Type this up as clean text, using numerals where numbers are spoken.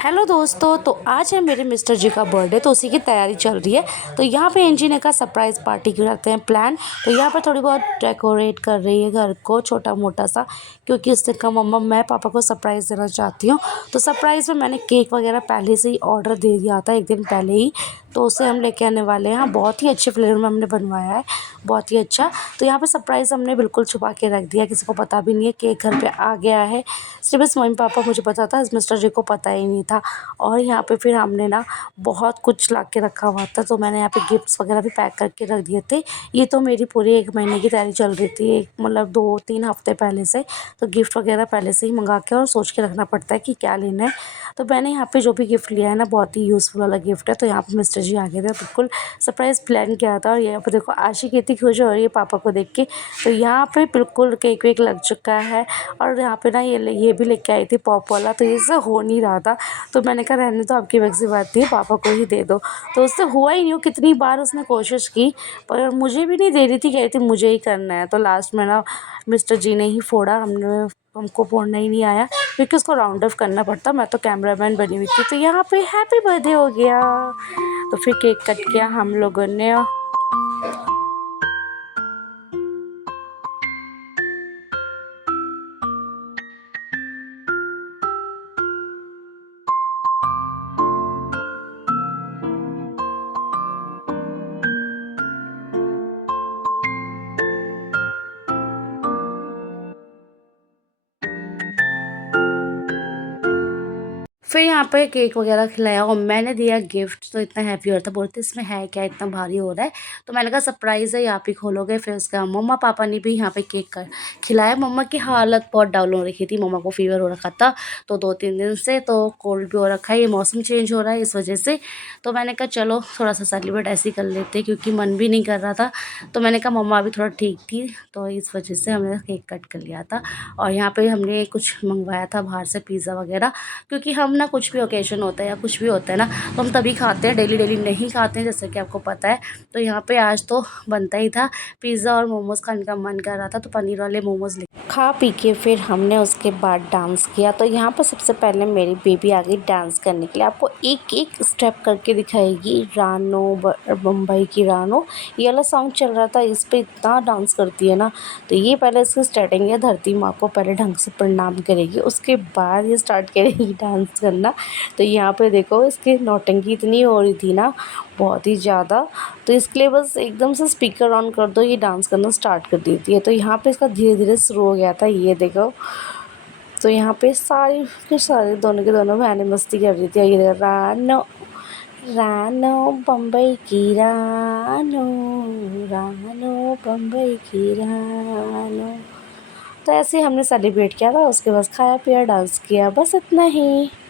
Hello दोस्तों, तो आज है मेरे मिस्टर जी का बर्थडे, तो उसी की तैयारी चल रही है। तो यहाँ पे एंजी ने कहा सरप्राइज़ पार्टी करते हैं प्लान। तो यहाँ पर थोड़ी बहुत डेकोरेट कर रही है घर को छोटा मोटा सा, क्योंकि उसने कहा मम्मा मैं पापा को सरप्राइज़ देना चाहती हूँ। तो सरप्राइज़ में मैंने केक वगैरह पहले से ही ऑर्डर दे दिया था एक दिन पहले ही, तो उसे हम लेके आने वाले हैं। हाँ, बहुत ही अच्छे फ्लेवर में हमने बनवाया है, बहुत ही अच्छा। तो यहाँ पर सरप्राइज़ हमने बिल्कुल छुपा के रख दिया, किसी को पता भी नहीं है केक घर पे आ गया है। सिर्फ बस मम्मी पापा मुझे पता था, मिस्टर जी को पता ही नहीं था। और यहाँ पे फिर हमने ना बहुत कुछ ला के रखा हुआ था, तो मैंने यहाँ पे गिफ्ट्स वगैरह भी पैक करके रख दिए थे। ये तो मेरी पूरी 1 महीने की तैयारी चल रही थी, एक मतलब 2-3 हफ्ते पहले से। तो गिफ्ट वगैरह पहले से ही मंगा के और सोच के रखना पड़ता है कि क्या लेना है। तो मैंने यहाँ पे जो भी गिफ्ट लिया है ना, बहुत ही यूज़फुल वाला गिफ्ट है। तो यहाँ पे मिस्टर जी आ गए थे, बिल्कुल सरप्राइज़ प्लान किया था। और यहाँ पे देखो आशी कितनी खुश हो रही है पापा को देख के। तो यहाँ पे बिल्कुल केक वेक लग चुका है। और यहाँ पे ना ये भी लेके आई थी पॉप वाला, तो इससे हो नहीं रहा था। तो मैंने कहा रहने दो, आपकी वैसी बात थी, पापा को ही दे दो। तो उससे हुआ ही नहीं। वो कितनी बार उसने कोशिश की, पर मुझे भी नहीं दे रही थी, कह रही थी मुझे ही करना है। तो लास्ट में ना मिस्टर जी ने ही फोड़ा, हमको फोड़ना ही नहीं आया, क्योंकि उसको राउंड ऑफ करना पड़ता। मैं तो कैमरामैन बनी हुई थी। तो यहाँ पे हैप्पी बर्थडे हो गया। तो फिर केक कट किया हम लोगों ने। फिर यहाँ पे केक वगैरह खिलाया और मैंने दिया गिफ्ट। तो इतना हैप्पी हो रहा था, बोलते इसमें है क्या, इतना भारी हो रहा है। तो मैंने कहा सरप्राइज़ है, आप ही खोलोगे। फिर उसके बाद मम्मा पापा ने भी यहाँ पे केक कर खिलाया। मम्मा की हालत बहुत डाउन हो रखी थी, मम्मा को फीवर हो रखा था तो 2-3 दिन से, तो कोल्ड भी हो रखा है, ये मौसम चेंज हो रहा है इस वजह से। तो मैंने कहा चलो थोड़ा सा सेलिब्रेट ऐसे ही कर लेते हैं, क्योंकि मन भी नहीं कर रहा था। तो मैंने कहा मम्मा भी थोड़ा ठीक थी, तो इस वजह से हमने केक कट कर लिया था। और यहाँ पे हमने कुछ मंगवाया था बाहर से पिज़्ज़ा वगैरह, क्योंकि हम ना कुछ भी ओकेज़न होता है या कुछ भी होता है ना, तो हम तभी खाते हैं, डेली डेली नहीं खाते हैं, जैसे कि आपको पता है। तो यहाँ पे आज तो बनता ही था पिज़्ज़ा और मोमोज़ खाने का मन कर रहा था, तो पनीर वाले मोमोज़ ले खा पी के फिर हमने उसके बाद डांस किया। तो यहाँ पर सबसे पहले मेरी बेबी आ गई डांस करने के लिए। आपको एक एक स्टेप करके दिखाएगी। रानो बम्बई की रानो, ये वाला सॉन्ग चल रहा था, इस पर इतना डांस करती है ना। तो ये पहले इसकी स्टार्टिंग है, धरती माँ को पहले ढंग से प्रणाम करेगी, उसके बाद ये स्टार्ट करेगी डांस करना। तो यहाँ पे देखो इसकी नौटंकी इतनी हो रही थी ना, बहुत ही ज़्यादा। तो इसके लिए बस एकदम से स्पीकर ऑन कर दो, ये डांस करना स्टार्ट कर देती है। तो यहाँ पे इसका धीरे धीरे शुरू हो गया था, ये देखो। तो यहाँ पे सारी फिर सारे दोनों के दोनों बहनें मस्ती कर रही थी। ये देखो रानो रानो बम्बई की रानो, रानो बम्बई की रानो। तो ऐसे ही हमने सेलिब्रेट किया था। उसके बाद खाया पिया डांस किया, बस इतना ही।